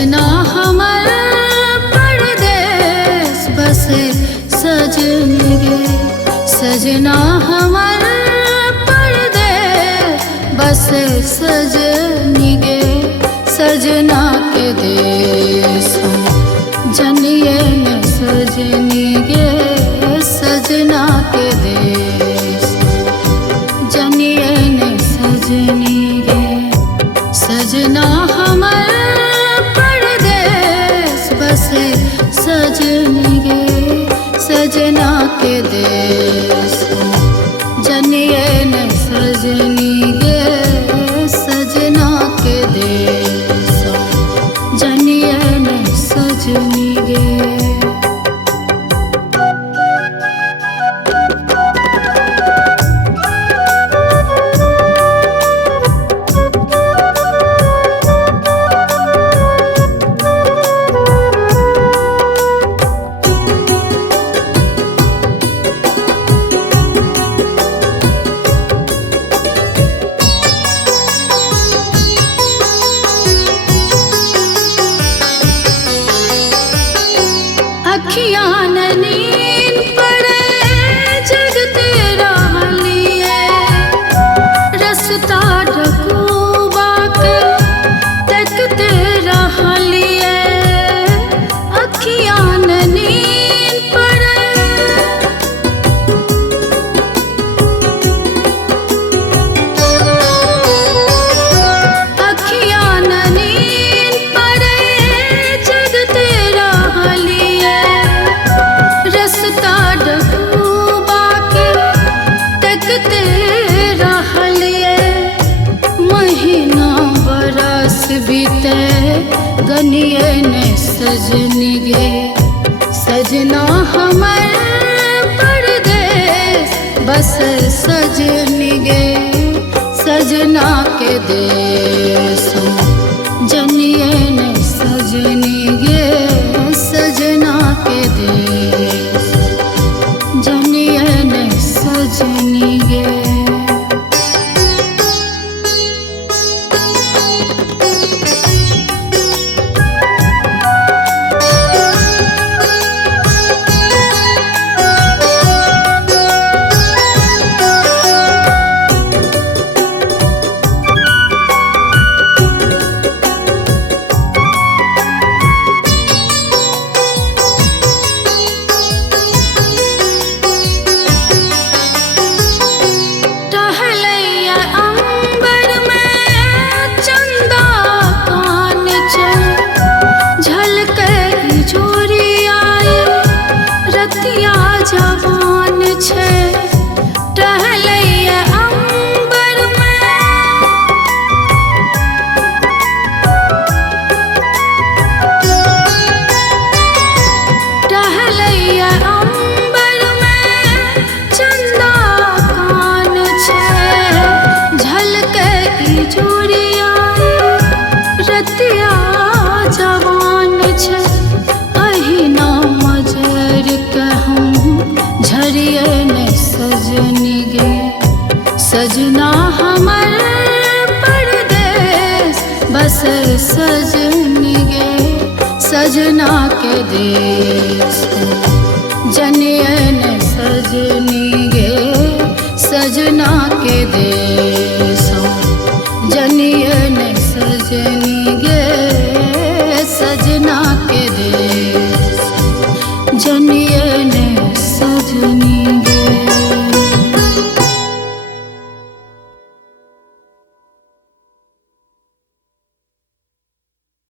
सजना हमर परदेस बसे सजनी गे। सजना हमर परदेस बसे सजनी गे। सजना के देश जनिए न सजनी गे। सजना के देश जनिए न सजनी गे। सजना हमर परदेस बसे सजनी गे। सजना के देश जनिए न सजनी गे। सजना के देश जनिए न सजनी गे। अखियाँ न नींद पड़े जग तेरा लिए। रसता ढकूबा के तक तेरा लिए। अखियाँ न नींद पड़े अखियाँ न नींद पड़े जग तेरा लिए। रसता डूबा के तक तेरा लिए। महीना बरस बीते गनिए ने सजनी गे। सजना हमर परदेस बस सजनी गे। सजना के देश जनिए ने सजनी गे। सजना के देश जनिए न सजनी गे। जवान छे टहलैया अंबर में। टहलैया अंबर में चंदा कान छे। झलके की चूड़िया रतिया जवान छे। अहिना मजर कहूँ झरिए न सजनी गे। सजना हमर परदेस बस सजनी गे। सजना के देश जनिए न सजनी गे। सजना के देश